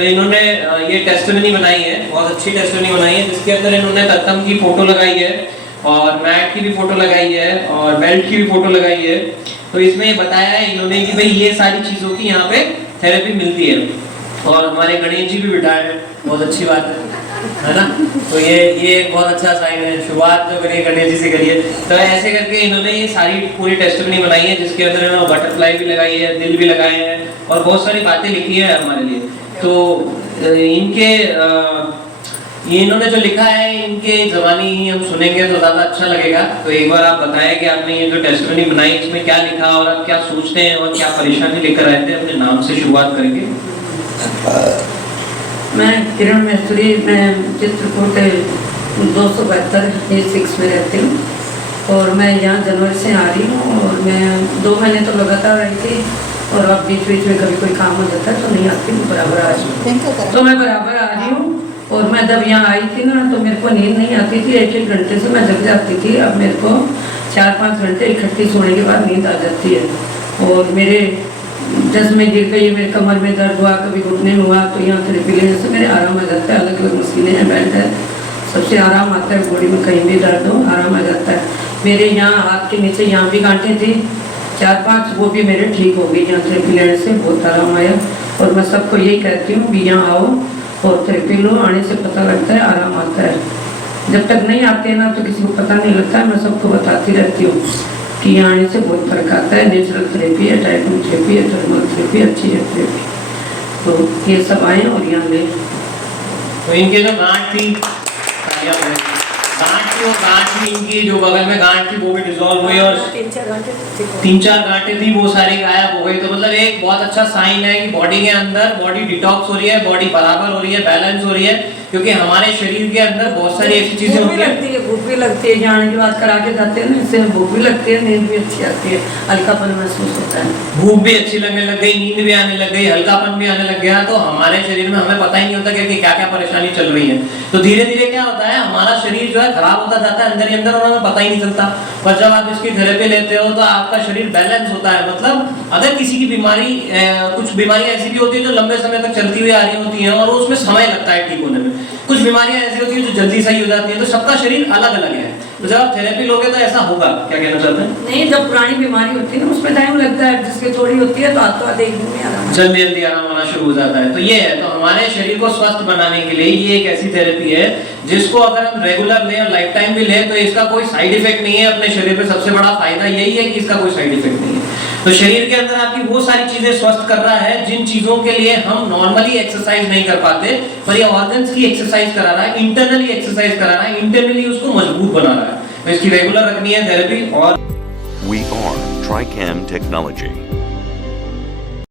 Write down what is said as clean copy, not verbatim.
तो इन्होंने ये टेस्टमनी बनाई है, बहुत अच्छी टेस्टमनी बनाई है, जिसके अंदर इन्होंने तत्तम की फोटो लगाई है और मैट की भी फोटो लगाई है और बेल्ट की भी फोटो लगाई है। तो इसमें ये बताया है इन्होंने कि भाई ये सारी चीज़ों की यहाँ पे थेरेपी मिलती है। और हमारे गणेश जी भी बिठाए हैं, बहुत अच्छी बात है ना। तो ये एक बहुत अच्छा साइन है, शुरुआत जो करिए गणेश जी से करिए। तो ऐसे करके इन्होंने ये सारी पूरी टेस्टमनी बनाई है, जिसके अंदर इन्होंने बटरफ्लाई भी लगाई है, दिल भी लगाए हैं और बहुत सारी बातें लिखी है हमारे लिए। तो इनके ये इन्होंने जो लिखा है इनके ज़बानी ही हम सुनेंगे तो ज़्यादा अच्छा लगेगा। तो एक बार आप बताएं कि आपने ये जो टेस्टमनी बनाई इसमें क्या लिखा और आप क्या सोचते हैं और क्या परेशानी लेकर आए थे। अपने नाम से शुरुआत करेंगे। मैं किरण मैत्री, मैं चित्रकूट 272 में रहती हूँ और मैं यहाँ जनवरी से आ रही हूँ और मैं 2 महीने तो लगातार आई थी और अब बीच बीच में कभी कोई काम हो जाता है तो नहीं आती हूँ, बराबर आ रही हूँ। तो मैं बराबर आ रही हूँ और मैं जब यहाँ आई थी ना तो मेरे को नींद नहीं आती थी, 1-1 घंटे से मैं जग जाती थी। अब मेरे को 4-5 घंटे इकट्ठी सोने के बाद नींद आ जाती है और मेरे जैसे मैं गिर गई, मेरे कमर में दर्द हुआ, कभी घुटने में हुआ, तो यहाँ थेरेपी लेने से मेरे आराम आ जाता है। अलग अलग मशीनें हैं, बेल्ट है, सबसे आराम आता है। बॉडी में कहीं भी दर्द हो आराम आ जाता है। मेरे यहाँ हाथ के नीचे यहाँ भी गांठें थी 4-5, वो भी मेरे ठीक हो गई यहाँ थेरेपी लेने से, बहुत आराम आया। और मैं सबको यही कहती हूँ कि यहाँ आओ और थेरेपी लो, आने से पता लगता है, आराम आता है। जब तक नहीं आते ना तो किसी को पता नहीं लगता है। मैं सबको बताती रहती हूँ कि यहाँ आने से बहुत फर्क आता है। नेचुरल थेरेपी है, डाइटिंग थेरेपी है, थर्मल थेरेपी, अच्छी है थेरेपी। तो ये सब आए और यहाँ ले। तो इनके जो गांठ थी वो गांठ भी इनकी जो बगल में गांठ थी वो भी डिसॉल्व हुई और 3-4 गांठें थी वो सारी गायब हो गई। तो मतलब एक बहुत अच्छा साइन है कि बॉडी के अंदर बॉडी डिटॉक्स हो रही है, बॉडी बराबर हो रही है, बैलेंस हो रही है। क्योंकि हमारे शरीर के अंदर बहुत सारी ऐसी चीजें होती है, भूख भी लगती है, जाने के बाद करा के जाते हैं ना, इससे भूख भी लगती है, नींद भी अच्छी आती है, हल्कापन महसूस होता है। भूख भी अच्छी लगने लग गई, नींद भी आने लग गई, हल्कापन भी आने लग गया। तो हमारे शरीर में हमें पता ही नहीं होता कि क्या क्या परेशानी चल रही है। तो धीरे धीरे क्या होता है, हमारा शरीर जो है खराब होता जाता है अंदर ही अंदर और हमें पता ही नहीं चलता। पर जब आप इसकी थेरेपी लेते हो तो आपका शरीर बैलेंस होता है। मतलब अगर किसी की बीमारी, कुछ बीमारियां ऐसी भी होती है जो लंबे समय तक चलती हुई आ रही होती हैं और उसमें समय लगता है ठीक होने में। कुछ बीमारियां ऐसी होती है जो जल्दी सही हो जाती है। तो सबका शरीर अलग अलग है। तो जब आप थेरेपी लोगे तो ऐसा होगा। क्या कहना चाहते हैं? नहीं, जब पुरानी बीमारी होती है ना उसमें टाइम लगता है, जिसकी थोड़ी होती है तो हाथों एक दिन में आराम, जल्दी जल्दी आराम होना शुरू हो जाता है। तो ये है, तो हमारे शरीर को स्वस्थ बनाने के लिए ये एक ऐसी थेरेपी है जिसको अगर हम रेगुलर लें और लाइफ टाइम भी लें तो इसका कोई साइड इफेक्ट नहीं है। अपने शरीर पे सबसे बड़ा फायदा यही है कि इसका कोई साइड इफेक्ट नहीं है। तो शरीर के अंदर आपकी वो सारी चीजें स्वस्थ कर रहा है जिन चीजों के लिए हम नॉर्मली एक्सरसाइज नहीं कर पाते, पर ये ऑर्गन्स की एक्सरसाइज करा रहा है, इंटरनली एक्सरसाइज करा रहा है, इंटरनली उसको मजबूत बना रहा है। तो इसकी रेगुलर रखनी है थेरेपी। और We are Tricam Technology.